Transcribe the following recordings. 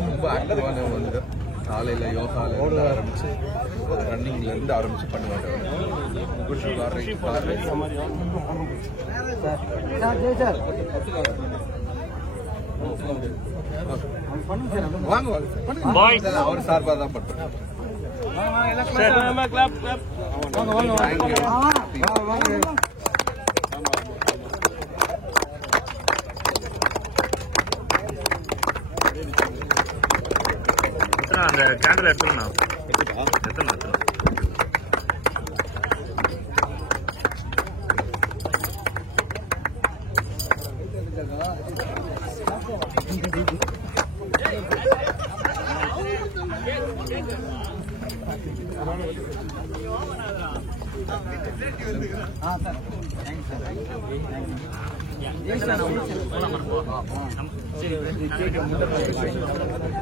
ரொம்ப ஆக்டிவான வந்து காலையில் யோகாவில் ஆரம்பிச்சு ரன்னிங்லேருந்து ஆரம்பிச்சு பண்ணுவாங்க. குட் வாங்க அவர் சார்பாக தான் பண்றோம். அந்த கேண்டில் எடுத்துக்கணும் எத்தனை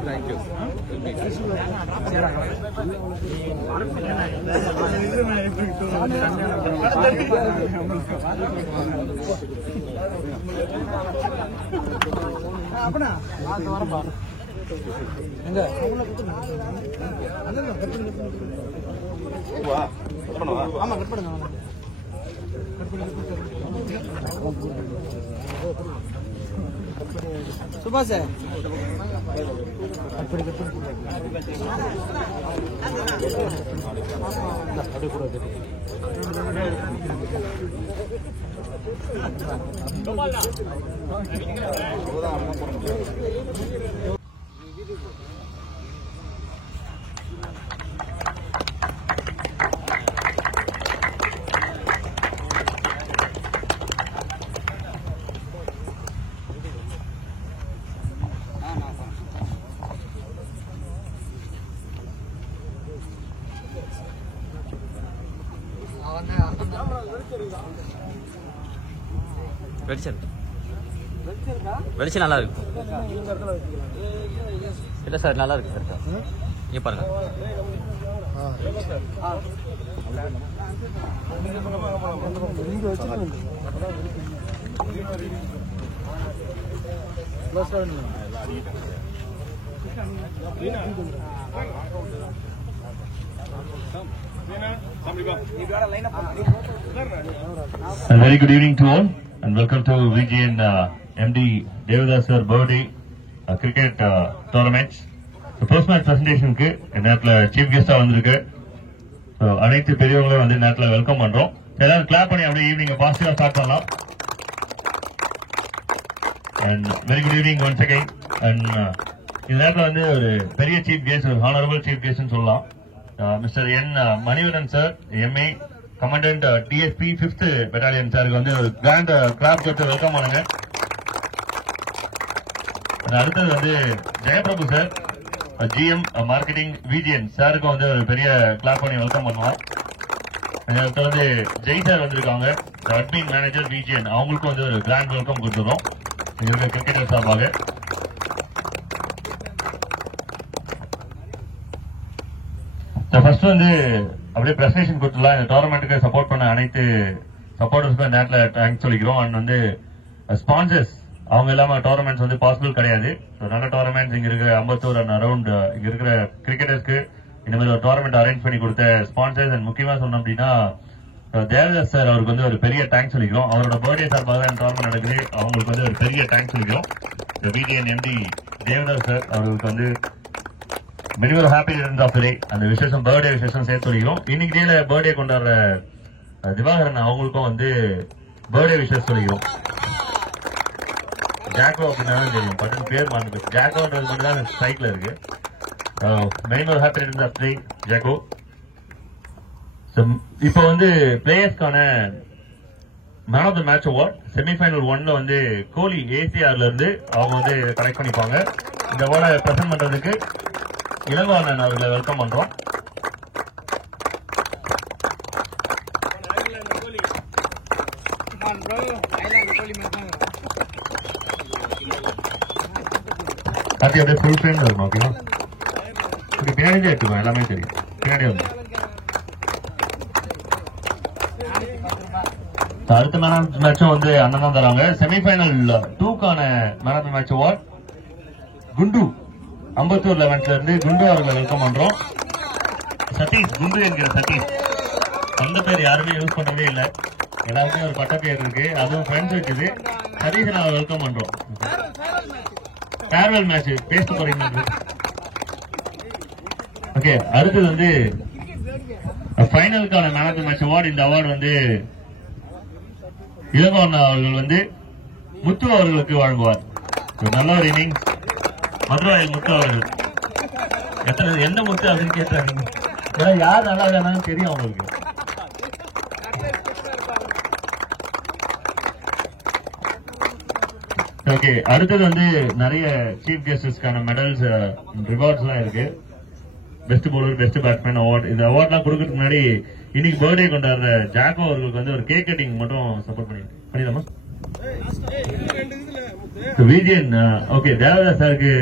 தேங்க்யூ. சுபா சார் வெளிச்சம் நல்லா இருக்கு இல்ல சார், நல்லா இருக்கு சார். இங்க பாருங்க. Very good evening to all and welcome to VGN MD Devadas sir birthday cricket tournaments. So first match presentation க்கு நேரத்துல சீஃப் கெஸ்டா வந்திருக்கு. So அனைத்து பெரியவங்களும் வந்து நேரத்துல வெல்கம் பண்றோம். எல்லாரும் கிளாப் பண்ணி அப்படியே ஈவினிங் பாசிட்டிவா ஸ்டார்ட் பண்ணலாம். And very good evening once again. And இந்த நேரத்துல வந்து ஒரு பெரிய சீஃப் கெஸ்ட், ஒரு ஹானரபிள் சீஃப் கெஸ்ட்னு சொல்லலாம். Mister N Manivaran sir, MA commandant DSP 5th battalion சாருக்கு வந்து ஒரு கிராண்ட் கிளாப் கொடுத்து வெல்கம் பண்ணுங்க. அடுத்தது வந்து ஜெயபிரபு சார், ஜிஎம் மார்க்கெட்டிங் விஜிஎன் சாருக்கு வந்து ஒரு பெரிய கிளாப் பண்ணி வெல்கம் பண்ணுவோம். அடுத்து வந்து ஜெய் சார் வந்திருக்காங்க, அட்மின் மேனேஜர் விஜிஎன், அவங்களுக்கும் வந்து ஒரு கிராண்ட் வெல்கம் கொடுத்துருவோம் எங்களுடைய கிரிக்கெட்டர் சார்பாக. ஃபர்ஸ்ட் வந்து அப்படியே பிரசன்டேஷன் கொடுத்துலாம். இந்த டோர்னமெண்ட்டுக்கு சப்போர்ட் பண்ண அனைத்து சப்போர்ட்டர்ஸ்க்கும் இந்த நேரத்தில் தேங்க்ஸ் சொல்லிக்கிறோம். அண்ட் வந்து ஸ்பான்சர்ஸ், அவங்க இல்லாம டோர்னமெண்ட்ஸ் வந்து பாசிபிள் கிடையாது. நல்ல டோர்னமெண்ட்ஸ் இங்க இருக்கிற அம்பத்தூர் அண்ட் அரௌண்ட் இங்க இருக்கிற கிரிக்கெட்டர்ஸ்க்கு இந்த மாதிரி ஒரு டோர்னமெண்ட் அரேஞ்ச் பண்ணி கொடுத்த ஸ்பான்சர்ஸ் அண்ட் முக்கியமா சொன்னோம் அப்படின்னா தேவதாஸ் சார், அவருக்கு வந்து ஒரு பெரிய தேங்க்ஸ் சொல்லிக்கிறோம். அவரோட பர்த்டே சார்பாக டோர்னமெண்ட் நடக்குது, அவங்களுக்கு வந்து ஒரு பெரிய தேங்க்ஸ் சொல்லிக்கிறோம். விஜிஎன் எம்டி தேவதாஸ் சார் அவர்களுக்கு வந்து very very happy returns of the day. அந்த விசேஷம் பர்த்டே விசேஷம் சேர்த்து சொல்லிக்கிறோம். இன்னைக்கு டேல பர்த்டே கொண்டாடுற திவாகரன் அவங்களுக்கும் வந்து பர்த்டே விஷஸ் சொல்லிக்கிறோம். ஜாக்கோ அப்படின்னா தெரியும், பட்டன் பேர் மாறுது. ஜாக்கோன்றது மட்டும் தான் ஸ்ட்ரைக்ல இருக்கு. மெயின் ஒரு happy returns of the day ஜாக்கோ. இப்போ வந்து பிளேயர்ஸ்க்கான man of the match award semifinal 1ல வந்து கோலி ஏசிஆர்ல இருந்து அவங்க வந்து கனெக்ட் பண்ணிப்பாங்க. இந்த அவார்டை பிரசன்ட் பண்றதுக்கு இளங்கோவன் அவர்களை வெல்கம் பண்றோம். அப்படியே ஃபுல் ஃப்ரேம் இருக்கும். ஓகேவா? பின்னாடி எடுத்துக்கோ, எல்லாமே தெரியும். பின்னாடி வந்து அடுத்த மேன் ஆஃப் த மேட்சும் வந்து அண்ணன் தான் தராங்க. செமிஃபைனல் 2க்கான man of the match award குண்டு அம்பத்தூர் 11ல இருந்து குண்டு அவர்களை வெல்கம் பண்றோம். சதீஷ், குண்டு என்கிற சதீஷ். சொந்த பேர் யாருமே யூஸ் பண்ணவே இல்லை, எல்லாருமே ஒரு பட்ட பேர் இருக்கு, அதுவும் ஃப்ரெண்ட்ஸ் இருக்குது. சதீஷ் நாங்கள் வெல்கம் பண்றோம். ஃபேர்வெல் மேட்ச் பேச போறீங்க. ஓகே, அடுத்தது வந்து ஃபைனலுக்கான man of the match award. இந்த அவார்டு வந்து இளங்கோவன் அவர்கள் வந்து முத்து அவர்களுக்கு வழங்குவார். நல்ல ஒரு இன்னிங்ஸ் மதுராயில் முத்து அவர்கள். எந்த முத்து அப்படின்னு கேட்டாங்க, ஏன்னா யார் நல்லா இல்லைன்னு தெரியும் அவங்களுக்கு. ஓகே, அடுத்தது வந்து நிறைய சீஃப் கெஸ்ட்ஸ்க்கான மெடல்ஸ் ரிவார்ட்ஸ் எல்லாம் இருக்கு. Best bowler, best batsman award. இந்த அவார்ட்லாம் கொடுக்கறதுக்கு முன்னாடி இன்னைக்கு பர்த்டே கொண்டாடுற ஜாக்கோ அவர்களுக்கு வந்து ஒரு கேக் கட்டிங் மட்டும் சப்போர்ட் பண்ணிடலாமா? விஜயன், ஓகே, தேவதா சாருக்கு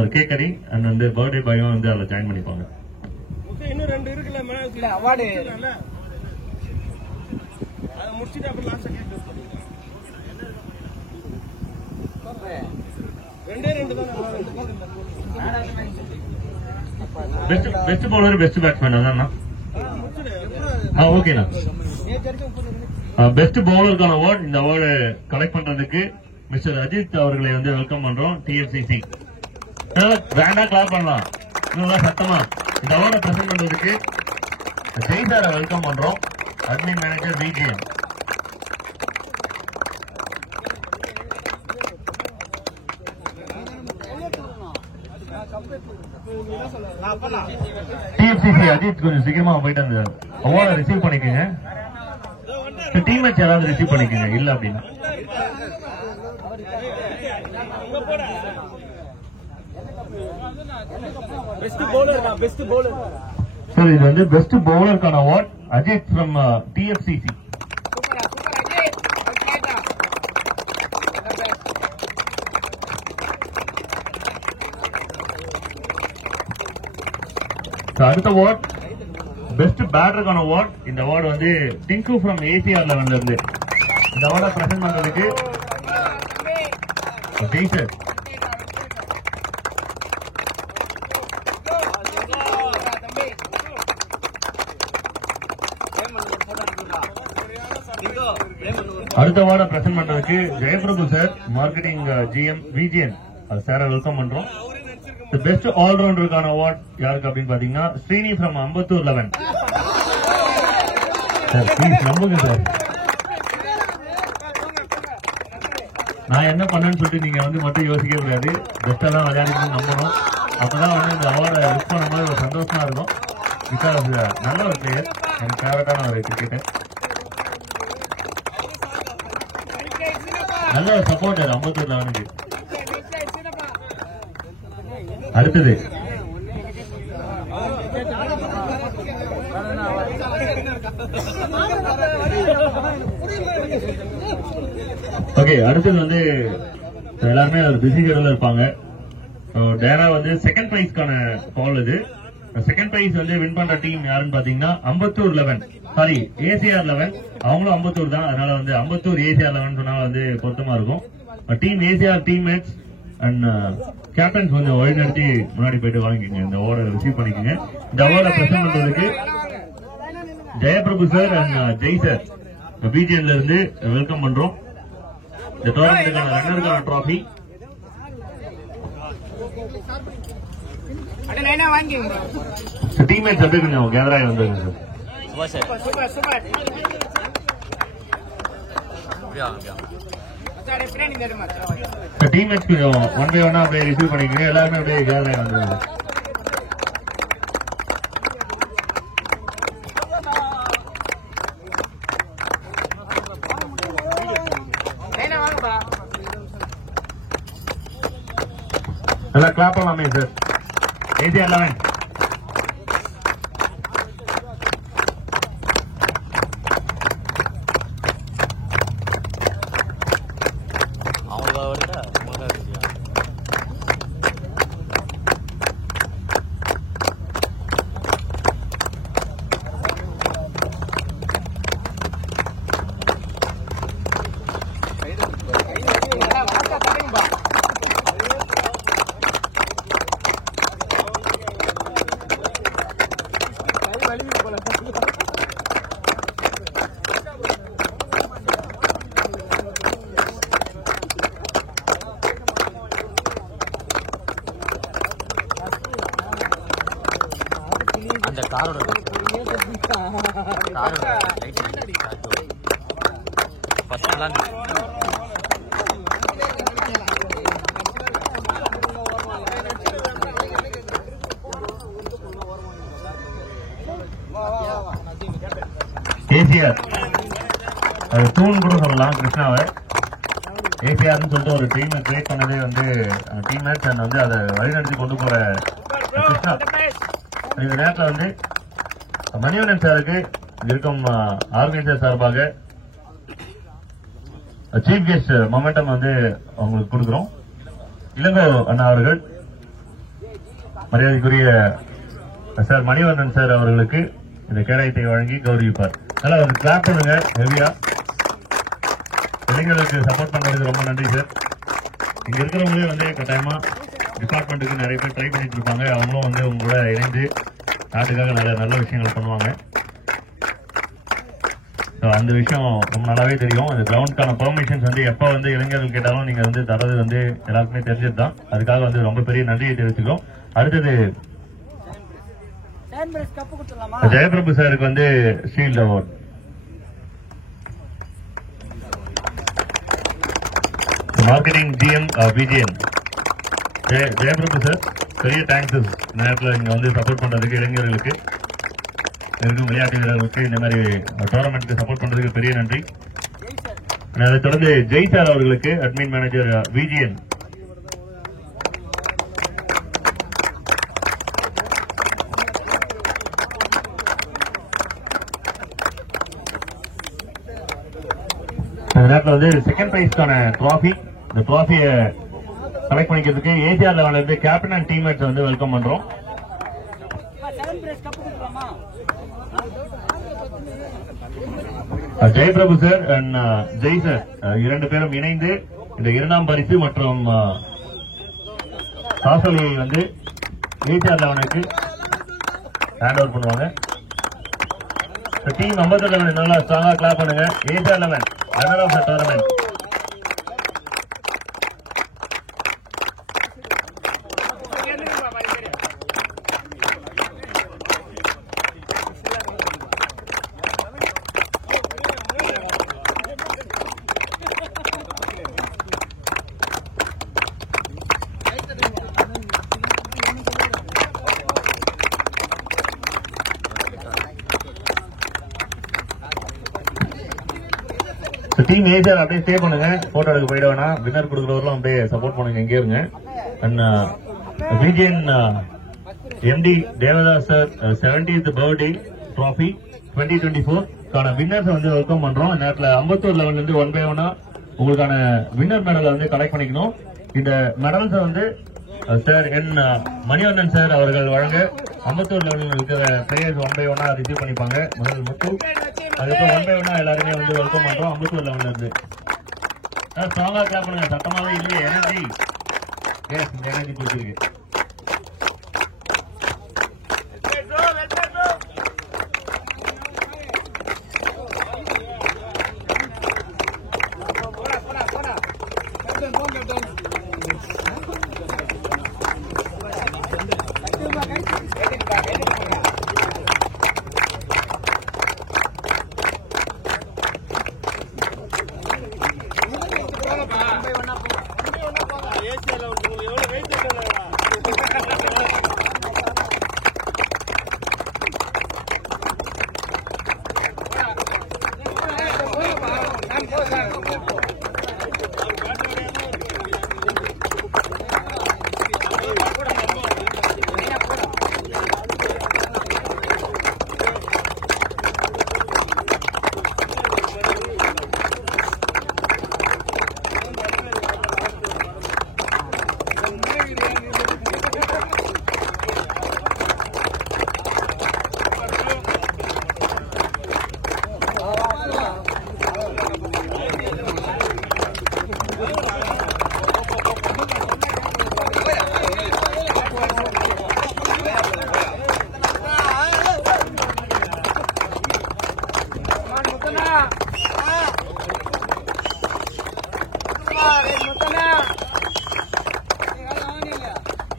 ஒரு கேக் கட்டிங் அண்ட் வந்து பர்த்டே பாயும் வந்து அதில் ஜாயின் பண்ணிப்பாங்க. Award best bowler, best batsman அதான். ஓகேண்ணா. பெஸ்ட் பவுலருக்கான அவார்டு. இந்த அவார்டு கலெக்ட் பண்றதுக்கு மிஸ்டர் அஜித் அவர்களை வந்து வெல்கம் பண்றோம். டிஎஃப்சிசி கிராண்டா கிளாப் பண்ணலாம், இன்னும் சத்தமா. இந்த அவார்டை பிரசன்ட் பண்றதுக்கு ஜெய் சாரை வெல்கம் பண்றோம். Admin manager VGM. TFCC Ajith கொஞ்சம் சீக்கிரமா போயிட்டு அந்த அவார்டை ரிசீவ் பண்ணிக்கோங்க. டீம்மேட்ஸ் யாராவது ரிசீவ் பண்ணிக்கோங்க, இல்ல அப்படின்னா. சார், இது வந்து பெஸ்ட் பவுலருக்கான அவார்ட் அஜித் ஃப்ரம் டிஎஃப்சிசி. அடுத்த அவார்ட் பெஸ்ட் பேட்டருக்கான அவார்ட். இந்த அவார்டு வந்து டிங்கு ஃப்ரம் ஏசிஆர் 11ல இருந்து. இந்த அவார்டை பிரசன்ட் பண்றதுக்கு ஜெய் சார். அடுத்த அவார்டை பிரசன்ட் பண்றதுக்கு ஜெயபிரபு சார், மார்க்கெட்டிங் ஜிஎம் விஜிஎன், அது சாரை வெல்கம் பண்றோம். பெஸ்ட் ஆல்ரவுண்டருக்கான அவார்ட் யாருக்கு அப்படின்னு பாத்தீங்கன்னா Srini from Ambattur 11. Sir please நம்புங்க சார், நான் என்ன பண்ணேன்னு சொல்லிட்டு நீங்க வந்து மட்டும் யோசிக்க கூடாது. பெஸ்டா தான் விளையாடுன்னு நம்பணும். அப்பதான் வந்து இந்த அவார்டை ரிஸ்க் பண்ணும்போது ஒரு சந்தோஷமா இருக்கும். பிகாஸ் நல்ல ஒரு பிளேயர், எனக்கு ஃபேவரட்டான ஒரு கிரிக்கெட்டர், நல்ல ஒரு சப்போர்ட்டர் அம்பத்தூர் 11க்கு. அடுத்தது ஓகே, அடுத்தது வந்து எல்லாருமே ஒரு பிஸி ஷெட்யூல்ல இருப்பாங்க. டேரா வந்து செகண்ட் பிரைஸ்க்கான கால். இது செகண்ட் பிரைஸ் வந்து வின் பண்ற டீம் யாருன்னு பாத்தீங்கன்னா அம்பத்தூர் 11, சாரி ஏசிஆர் 11. அவங்களும் அம்பத்தூர் தான், அதனால வந்து அம்பத்தூர் ஏசிஆர் 11 சொன்னா வந்து பொருத்தமா இருக்கும். Team ACR teammates and captains கொஞ்சம் வழிநடத்தி முன்னாடி போயிட்டு வாங்கிக்கோங்க. இந்த அவார்டை ரிசீவ் பண்ணிக்கோங்க. இந்த அவார்டை பிரசன்ட் பண்றதுக்கு Jayaprabhu sir and Jai sir பிஜிஎன்ல இருந்து வெல்கம் பண்றோம். இந்த டோர்னமெண்ட்டுக்கான ரன்னருக்கான டிராஃபி. டீம்மேட்ஸ் அப்படியே கொஞ்சம் கேதர் ஆகி வந்துருங்க சார். டீம்மேட்ஸ் கொஞ்சம் ஒன் பை ஒன்னா அப்படியே ரிசீவ் பண்ணிக்கோங்க. எல்லாருமே அப்படியே கேதர் ஆகி வந்துருங்க. நல்லா கிளாப் பண்ணலாமே சார். ஏசிஆர் 11 அந்த காரோட ஃபர்ஸ்ட் நல்லா ஏசிஆர் தூண் கூட சொல்லலாம் கிருஷ்ணாவை. ஏசிஆர்னு சொல்லிட்டு ஒரு டீமை கிரியேட் பண்ணதே வந்து டீம் மேட்ச் அண்ட் வந்து அதை வழிநடத்தி கொண்டு போற கிருஷ்ணா. இந்த நேரத்தில் வந்து மணிவண்ணன் சாருக்கு இருக்கும் ஆர்கனைசர் சார்பாக சீஃப் கெஸ்ட் மொமெண்டம் வந்து அவங்களுக்கு கொடுக்கிறோம். இளங்கோ அண்ணா அவர்கள் மரியாதைக்குரிய சார் மணிவண்ணன் சார் அவர்களுக்கு இந்த கேடயத்தை வழங்கி கௌரவிப்பார். நல்லா ஒரு கிளாப் பண்ணுங்க ஹெவியா. இளைஞர்களுக்கு சப்போர்ட் பண்றதுக்கு ரொம்ப நன்றி சார். இங்க இருக்கிறவங்களே வந்து கட்டாயமா டிபார்ட்மெண்ட்டுக்கு நிறைய பேர் ட்ரை பண்ணிட்டு இருப்பாங்க. அவங்களும் வந்து உங்களோட இணைந்து நாட்டுக்காக நல்ல நல்ல விஷயங்கள் பண்ணுவாங்க. அந்த விஷயம் ரொம்ப நல்லாவே தெரியும். அந்த கிரவுண்டுக்கான பெர்மிஷன்ஸ் வந்து எப்ப வந்து இளைஞர்கள் கேட்டாலும் நீங்க வந்து தரது வந்து எல்லாருக்குமே தெரிஞ்சது தான். அதுக்காக வந்து ரொம்ப பெரிய நன்றியை தெரிவிச்சுக்கிறோம். அடுத்தது ஜெயபிரபு சாருக்கு வந்து shield award. Marketing GM BGM Jayaprabhu sir, பெரிய தேங்க்ஸ் நேரத்தில் இங்க வந்து சப்போர்ட் பண்றதுக்கு இளைஞர்களுக்கு இருக்கும் விளையாட்டு வீரர்களுக்கு இந்த மாதிரி டோர்னமெண்ட்டுக்கு சப்போர்ட் பண்றதுக்கு பெரிய நன்றி. அதை தொடர்ந்து ஜெய் சார் அவர்களுக்கு அட்மின் மேனேஜர் விஜிஎன். இந்த நேரத்தில் வந்து செகண்ட் பிரைஸ்க்கான ட்ராஃபி, இந்த ட்ராஃபியை கலெக்ட் பண்ணிக்கிறதுக்கு ஏசிஆர் லெவல்ல இருந்து கேப்டன் அண்ட் டீம்மேட்ஸ் வந்து வெல்கம் பண்றோம். Jayaprabhu sir and Jai sir இரண்டு பேரும் இணைந்து இந்த இரண்டாம் பரிசு மற்றும் காசோலையை வந்து ஏசிஆர் லெவனுக்கு ஹேண்ட் ஓவர் பண்ணுவாங்க. டீம் 57 நல்லா ஸ்ட்ராங்கா கிளாப் பண்ணுங்க. ACR eleven runner of the tournament. Team ACR அப்படியே ஸ்டே பண்ணுங்க, போட்டோ எடுக்க போயிட வேணாம். வின்னர் கொடுக்குறவர்களும் அப்படியே சப்போர்ட் பண்ணுங்க, எங்கே இருங்க. And Vijayan MD Devadas sir 70th birthday trophy 2024 winners வந்து வெல்கம் பண்றோம். இந்த நேரத்தில் அம்பத்தூர் லெவல்ல இருந்து 1 by 1 உங்களுக்கான வின்னர் மெடலை வந்து கலெக்ட் பண்ணிக்கணும். இந்த மெடல்ஸை வந்து சார் என் மணிவண்ணன் சார் அவர்கள் வழங்க அம்பத்தூர் லெவலில் இருக்கிற பிளேயர்ஸ் 1 by 1 ரிசீவ் பண்ணிப்பாங்க. முதல் மட்டும் அதுக்கப்புறம் 1 by 1 எல்லாருமே வந்து வெல்கம் பண்றோம் அம்பத்தூர் லெவல்ல இருந்து. ஸ்ட்ராங்கா கிளாப் பண்ணுங்க, சத்தமாவே இல்லையே எனர்ஜி. இந்த எனர்ஜி கொடுத்துருக்கு.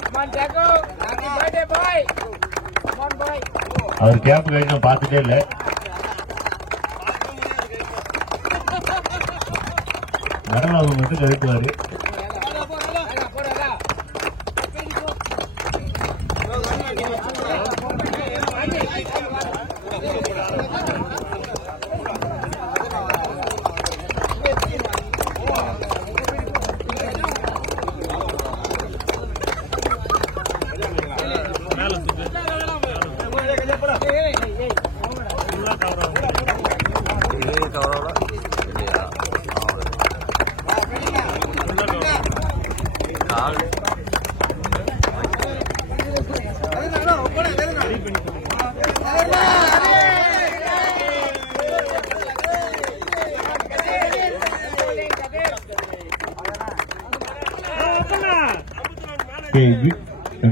Come on, Jaco. Happy birthday, boy. Come on, boy. அவர் கேப் கழிச்சு நான் பார்த்துட்டே இல்லை. நடனம் மட்டும் கழித்துவாரு.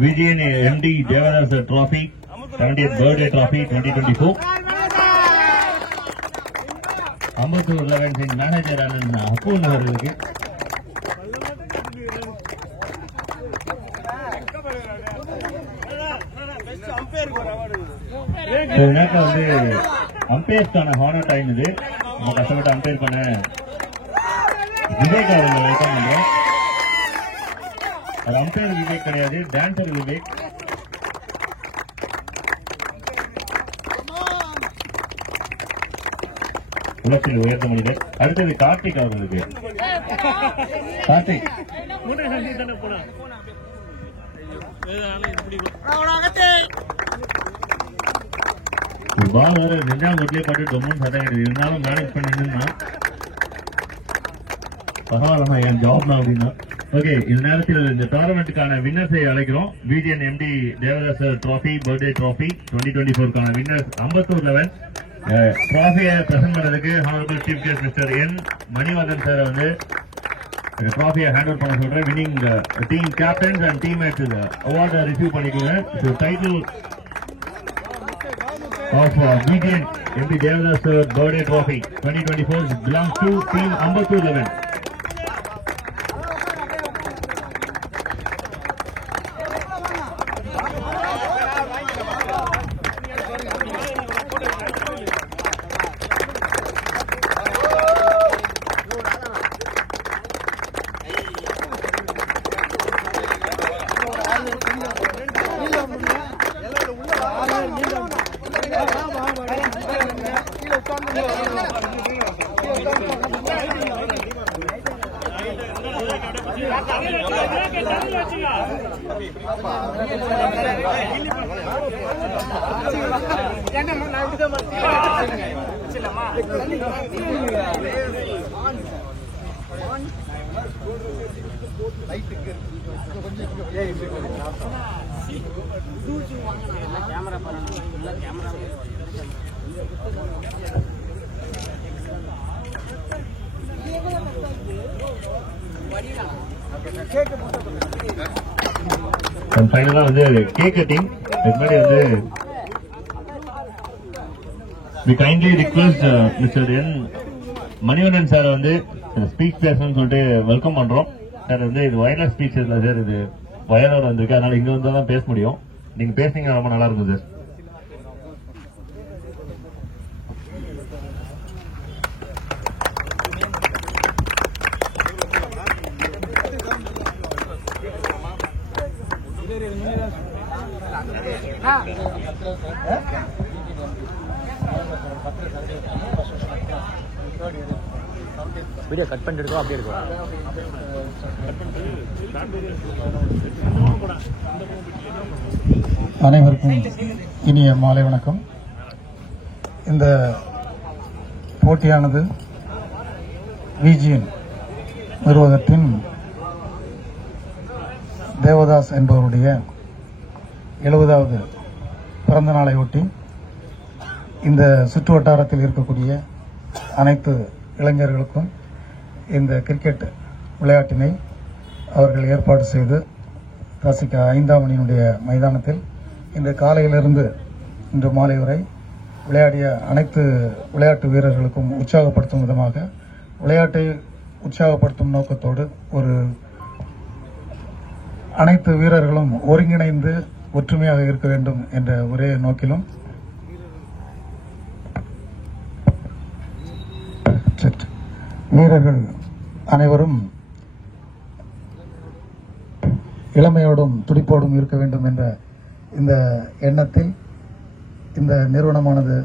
VGN MD Devadass Trophy 70th birthday trophy 2024. Ambattur 11 manager அண்ணன் அப்புன் அவர்களுக்கு நேரத்தில் வந்து அம்பையர்ஸ்க்கான ஹானர் டைம் இது. நம்ம கஷ்டப்பட்டு அம்பையர் பண்ண விவேக் அவர்களை வெல்கம் பண்றோம். அது அம்பையர் விவேக் கிடையாது, டான்சர் விவேக். உலகத்தில் உயர்ந்த மனிதர். அடுத்தது கார்த்திக் அவர்களுக்கு. கார்த்திக் பால் வேற 2ஆம் கோட்லயே பட்டு டொம்முன்னு சட்டம் கிடையாது. இருந்தாலும் மேனேஜ் பண்ணிருந்தா பரவாயில்லமா என் ஜாப் தான் அப்படின்னா. ஓகே, இந்த நேரத்தில் இந்த டோர்னமெண்ட்டுக்கான வின்னர்ஸை அழைக்கிறோம். VGN MD Devadas trophy birthday trophy 2024க்கான வின்னர்ஸ் அம்பத்தூர் 11. டிராபியை பிரசன்ட் பண்ணதுக்கு honourable chief guest mister N Manivathan sir வந்து டிராபியை ஹேண்ட் ஓவர் பண்ண சொல்றேன். Winning team captains and teammates அவார்டை ரிசீவ் பண்ணிக்கோங்க. Title of VGN MD Devadass birthday trophy 2024 belongs to team Ambattur 11. ஃபைனலா வந்து கேக் கட்டிங். இதுக்கு முன்னாடி வந்து we kindly request Mr. N Manivannan sir வந்து ஸ்பீச் பேசணும்னு சொல்லிட்டு வெல்கம் பண்றோம். சார் வந்து இது வயர்லெஸ் ஸ்பீச் இல்ல சார், இது வயலோட வந்திருக்கு, அதனால இங்க வந்து தான் பேச முடியும். நீங்க பேசுனீங்கன்னா ரொம்ப நல்லா இருக்கும் சார். வீடியோ கட் பண்ணிட்டு இருக்கோம், அப்படியே இருக்கும். அனைவருக்கும் இனிய மாலை வணக்கம். இந்த போட்டியானது விஜிஎன் நிர்வாகத்தின் தேவதாஸ் என்பவருடைய 70வது பிறந்த நாளை ஒட்டி இந்த சுற்று வட்டாரத்தில் இருக்கக்கூடிய அனைத்து இளைஞர்களுக்கும் இந்த கிரிக்கெட் விளையாட்டினை அவர்கள் ஏற்பாடு செய்து ரசிக்க 5ஆம் அணியினுடைய மைதானத்தில் இன்று காலையிலிருந்து இன்று மாலை வரை விளையாடிய அனைத்து விளையாட்டு வீரர்களுக்கும் உற்சாகப்படுத்தும் விதமாக விளையாட்டை உற்சாகப்படுத்தும் நோக்கத்தோடு ஒரு அனைத்து வீரர்களும் ஒருங்கிணைந்து ஒற்றுமையாக இருக்க வேண்டும் என்ற ஒரே நோக்கிலும் வீரர்கள் அனைவரும் இளமையோடும் துடிப்போடும் இருக்க வேண்டும் என்ற இந்த எண்ணத்தில் இந்த நிறுவனமானது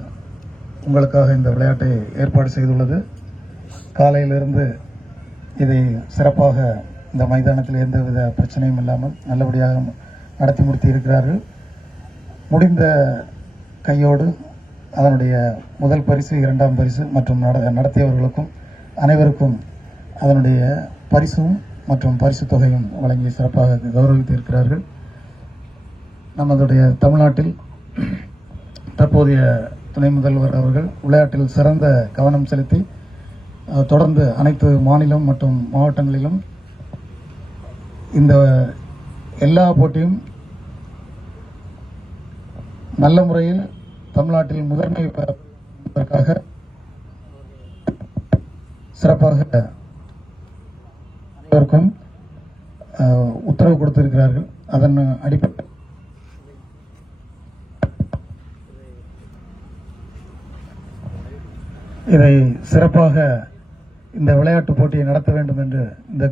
உங்களுக்காக இந்த விளையாட்டை ஏற்பாடு செய்துள்ளது. காலையிலிருந்து இதை சிறப்பாக இந்த மைதானத்தில் எந்தவித பிரச்சனையும் இல்லாமல் நல்லபடியாக நடத்தி முடித்து இருக்கிறார்கள். முடிந்த கையோடு அதனுடைய முதல் பரிசு, இரண்டாம் பரிசு மற்றும் நடத்தியவர்களுக்கும் அனைவருக்கும் அதனுடைய பரிசும் மற்றும் பரிசு தொகையும் வழங்கி சிறப்பாக கௌரவித்து இருக்கிறார்கள். நமதுடைய தமிழ்நாட்டில் தற்போதைய துணை முதல்வர் அவர்கள் விளையாட்டில் சிறந்த கவனம் செலுத்தி தொடர்ந்து அனைத்து மாநிலம் மற்றும் மாவட்டங்களிலும் இந்த எல்லா போட்டியும் நல்ல முறையில் தமிழ்நாட்டில் முதன்மை பெறுவதற்காக சிறப்பாக அனைவருக்கும் உத்தரவு கொடுத்திருக்கிறார்கள். அதன் அடிப்படையில் இதை சிறப்பாக இந்த விளையாட்டு போட்டியை நடத்த வேண்டும் என்று இந்த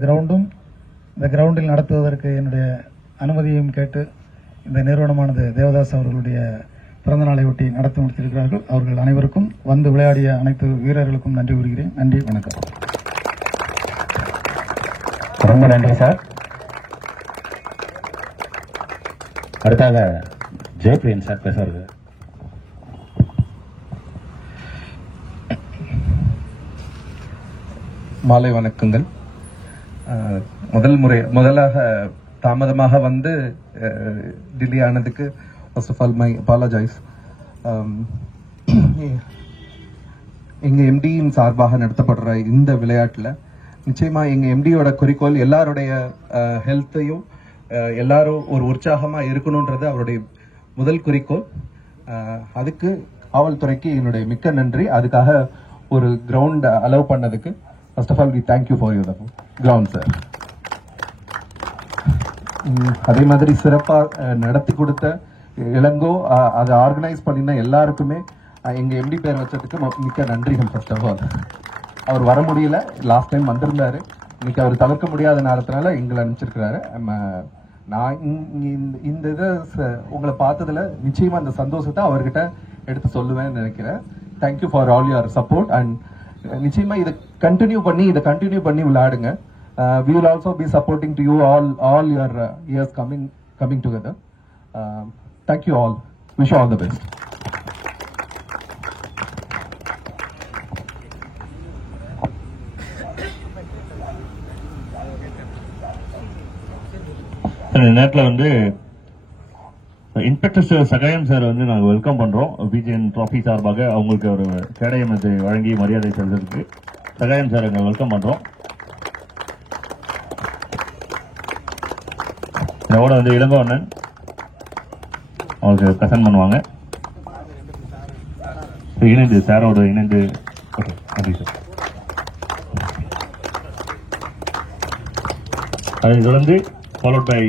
கிரவுண்டில் நடத்துவதற்கு என்னுடைய அனுமதியையும் கேட்டு இந்த நிறுவனமானது தேவதாஸ் அவர்களுடைய பிறந்த நாளை ஒட்டி நடத்தி முடித்திருக்கிறார்கள். அவர்கள் அனைவருக்கும் வந்து விளையாடிய அனைத்து வீரர்களுக்கும் நன்றி கூறுகிறேன். நன்றி, வணக்கம். ரொம்ப நன்றி சார். அடுத்தாக ஜெயபிரியன் சார் பேசுறது. மாலை வணக்கங்கள். முதலாக தாமதமாக வந்து டிலே ஆனதுக்கு first of all my apologise. எங்க எம்டியின் சார்பாக நடத்தப்படுற இந்த விளையாட்டுல நிச்சயமா எங்க எம்டியோட குறிக்கோள் எல்லாருடைய ஹெல்த்தையும் எல்லாரும் ஒரு உற்சாகமா இருக்கணும்ன்றது அவருடைய முதல் குறிக்கோள். அதுக்கு காவல்துறைக்கு என்னுடைய மிக்க நன்றி. அதுக்காக ஒரு கிரவுண்ட் அலோவ் பண்ணதுக்கு first of all we thank you for you ground sir. அதே மாதிரி சிறப்பாக நடத்தி கொடுத்த இளங்கோ, அதை ஆர்கனைஸ் பண்ணின எல்லாருக்குமே எங்க எம்டி பேர் வச்சதுக்கு மிக்க நன்றிகள். ஃபர்ஸ்ட் ஆஃப் ஆல் அவர் வர முடியல, லாஸ்ட் டைம் வந்திருந்தாரு, இன்னைக்கு அவர் தவிர்க்க முடியாத நேரத்தினால எங்களை அனுப்பிச்சிருக்கிறாரு. நான் இந்த இதை உங்களை பார்த்ததுல நிச்சயமா அந்த சந்தோஷத்தை அவர்கிட்ட எடுத்து சொல்லுவேன்னு நினைக்கிறேன். Thank you for all your support and நிச்சயமா இதை கண்டினியூ பண்ணி விளையாடுங்க. We will also be supporting to you all your years coming together. Thank you all. Wish you all the best. இந்த நேரத்தில் வந்து இன்ஸ்பெக்டர் சார் சகாயம் சார் வந்து நாங்கள் வெல்கம் பண்றோம். பிஜிஎன் டிராஃபி சார்பாக அவங்களுக்கு ஒரு கேடயமத்தை வழங்கி மரியாதை செலுத்துறதுக்கு சகாயம் சார் நாங்கள் வெல்கம் பண்றோம். இதோட வந்து இளங்கோ அண்ணன் அவங்களுக்கு பிரசன்ட் பண்ணுவாங்க. இணைந்து சாரோட இணைந்து நன்றி சார். அதை தொடர்ந்து followed by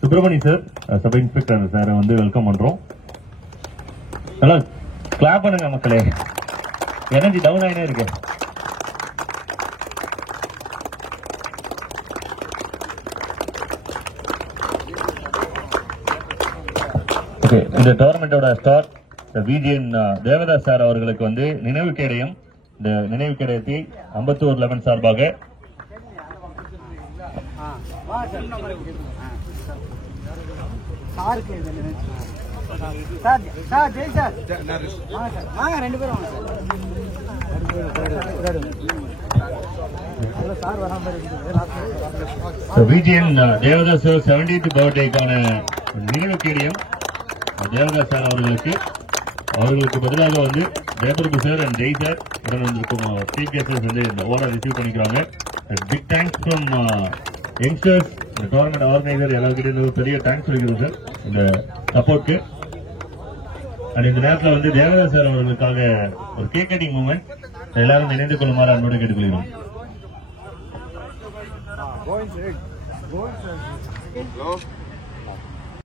Subramani sir, sub inspector சாரை வந்து வெல்கம் பண்றோம். நல்லா கிளாப் பண்ணுங்க மக்களே, எனர்ஜி டவுன் ஆகினே இருக்கு. ஓகே, இந்த டோர்னமெண்டோட ஸ்டார் விஜிஎன் தேவதாஸ் சார் அவர்களுக்கு வந்து நினைவு கேடயம், இந்த நினைவு கேடயத்தை அம்பத்தூர் 11 சார்பாக விஜிஎன் தேவதாஸ் 70th பர்த்டேக்கான நினைவு கேடயம் தேவதாஸ் சார் அவர்களுக்கு பதிலாக வந்து Jayaprabhu sir and Jai sir உடன் வந்திருக்கும் சீஃப் கெஸ்டர்ஸ் வந்து இந்த ஓவரை ரிசீவ் பண்ணிக்கிறாங்க. பிக் தேங்க்ஸ் ஃப்ரம் யங்ஸ்டர்ஸ், இந்த டோர்னமெண்ட் ஆர்கனைசர் எல்லாருக்கிட்ட பெரிய தேங்க்ஸ் சொல்லிக்கிறோம் சார் இந்த சப்போர்ட்க்கு. அண்ட் இந்த நேரத்தில் வந்து தேவதாஸ் சார் அவர்களுக்காக ஒரு கேக் கட்டிங் மூமெண்ட் எல்லாரும் இணைந்து கொள்ளுமாறு அன்போடு கேட்டுக்கொள்கிறோம்.